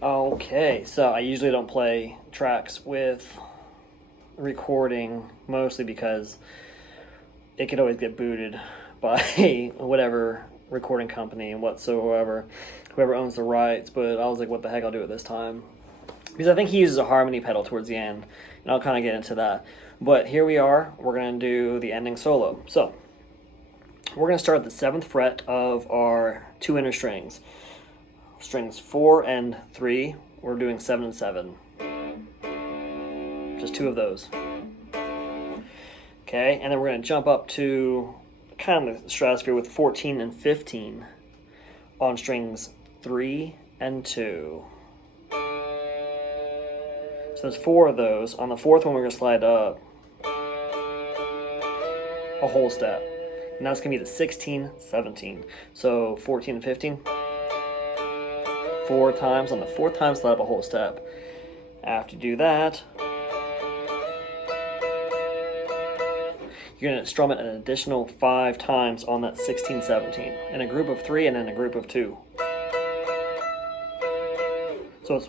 Okay, so I usually don't play tracks with recording, mostly because it could always get booted by whatever recording company and whatsoever, whoever owns the rights. But I was like, what the heck, I'll do it this time. Because I think he uses a harmony pedal towards the end, and I'll kind of get into that. But here we are, we're going to do the ending solo. So, we're going to start at the 7th fret of our 2 inner strings. Strings 4 and 3, we're doing 7 and 7. Just 2 of those. Okay, and then we're going to jump up to kind of the stratosphere with 14 and 15 on strings 3 and 2. So there's 4 of those. On the 4th one, we're going to slide up a whole step. And that's going to be the 16, 17. So 14 and 15. 4 times. On the 4th time, slide up a whole step. After you do that, you're going to strum it an additional 5 times on that 16, 17. In a group of 3 and in a group of 2. So it's...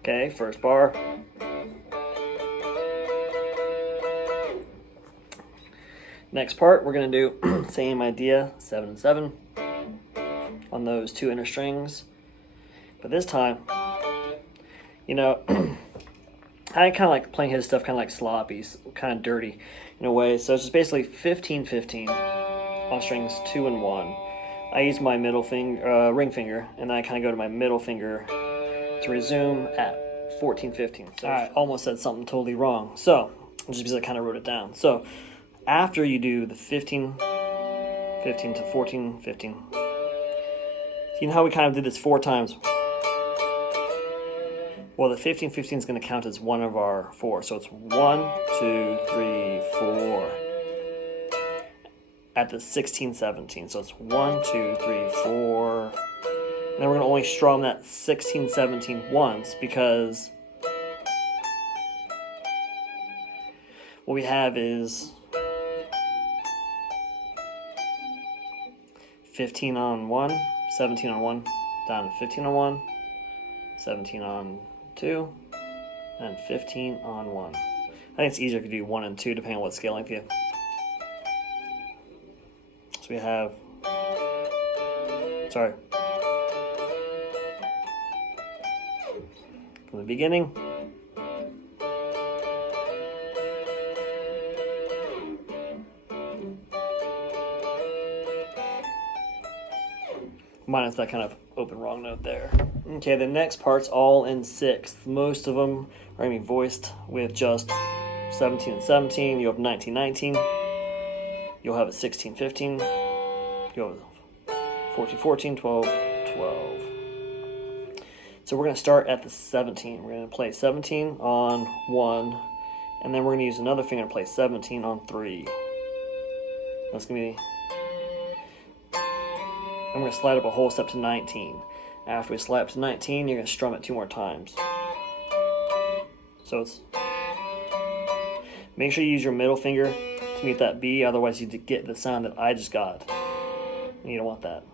Okay, first bar. Next part, we're going to do same idea, 7 and 7 on those 2 inner strings. But this time, you know, I kind of like playing his stuff kind of like sloppy, kind of dirty in a way. So it's just basically 15, 15 on strings 2 and 1. I use my middle finger, ring finger, and then I kind of go to my middle finger to resume at 14, 15. So I almost said something totally wrong. So, just because I kind of wrote it down. So, after you do the 15, 15 to 14, 15. You know how we kind of did this 4 times? Well, the 15, 15 is going to count as one of our 4. So it's 1, 2, 3, 4. At the 16, 17. So it's 1, 2, 3, 4. And then we're going to only strum that 16, 17 once because what we have is 15 on 1, 17 on 1, down to 15 on 1, 17 on 2, and 15 on 1. I think it's easier if you do 1 and 2 depending on what scale length you have. So we have, sorry, from the beginning. Minus that kind of open wrong note there. Okay, the next part's all in 6th. Most of them are going to be voiced with just 17 and 17. You have 19, 19. You'll have a 16, 15. You'll have a 14, 14, 12, 12. So we're going to start at the 17. We're going to play 17 on 1, and then we're going to use another finger to play 17 on 3. That's going to be... I'm going to slide up a whole step to 19. After we slide up to 19, you're going to strum it 2 more times. So it's... Make sure you use your middle finger to meet that B, otherwise you get the sound that I just got. And you don't want that.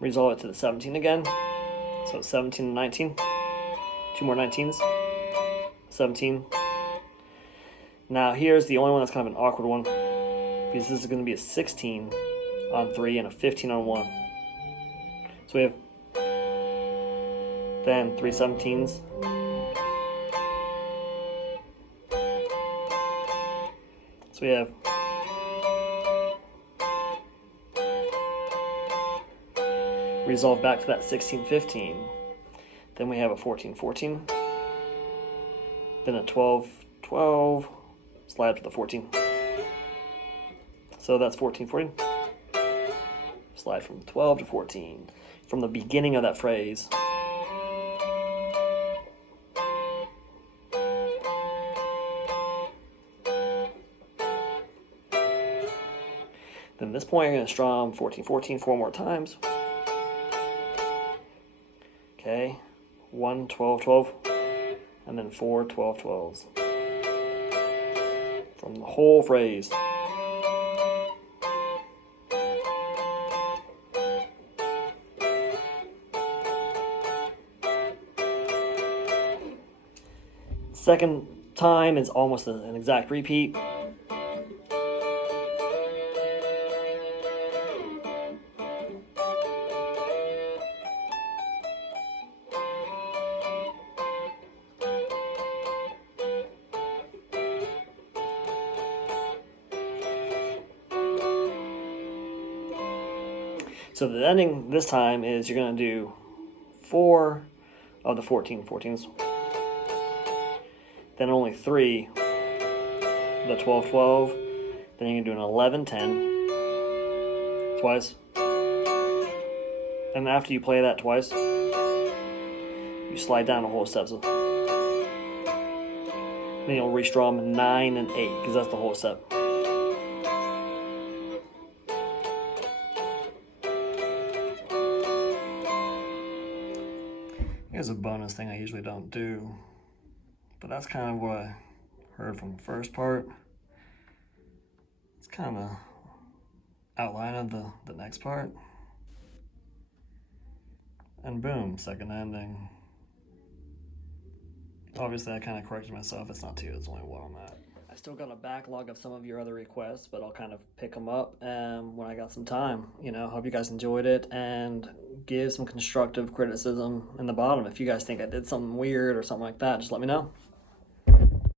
Resolve it to the 17 again. So it's 17 and 19. 2 more 19s. 17. Now here's the only one that's kind of an awkward one, because this is going to be a 16 on 3 and a 15 on 1. So we have then 3 17s. So we have resolve back to that 16 15. Then we have a 14 14. Then a 12 12. Slide up to the 14. So that's 14 14. slide from 12 to 14 from the beginning of that phrase. Then at this point, you're going to strum 14, 14 4 more times. Okay, 1, 12, 12, and then 4, 12, 12s. From the whole phrase. Second time is almost an exact repeat. So the ending this time is you're going to do 4 of the 14s, then only 3 the 12, 12, then you're going to do an 11, 10 twice, and after you play that twice, you slide down a whole step. So then you'll restrum 9 and 8 because that's the whole step. Here's a bonus thing I usually don't do, but that's kind of what I heard from the first part. It's kind of outline of the next part. And boom, second ending. Obviously I kind of corrected myself, it's not 2, it's only 1 on that. I still got a backlog of some of your other requests, but I'll kind of pick them up when I got some time. Hope you guys enjoyed it, and give some constructive criticism in the bottom. If you guys think I did something weird or something like that, just let me know.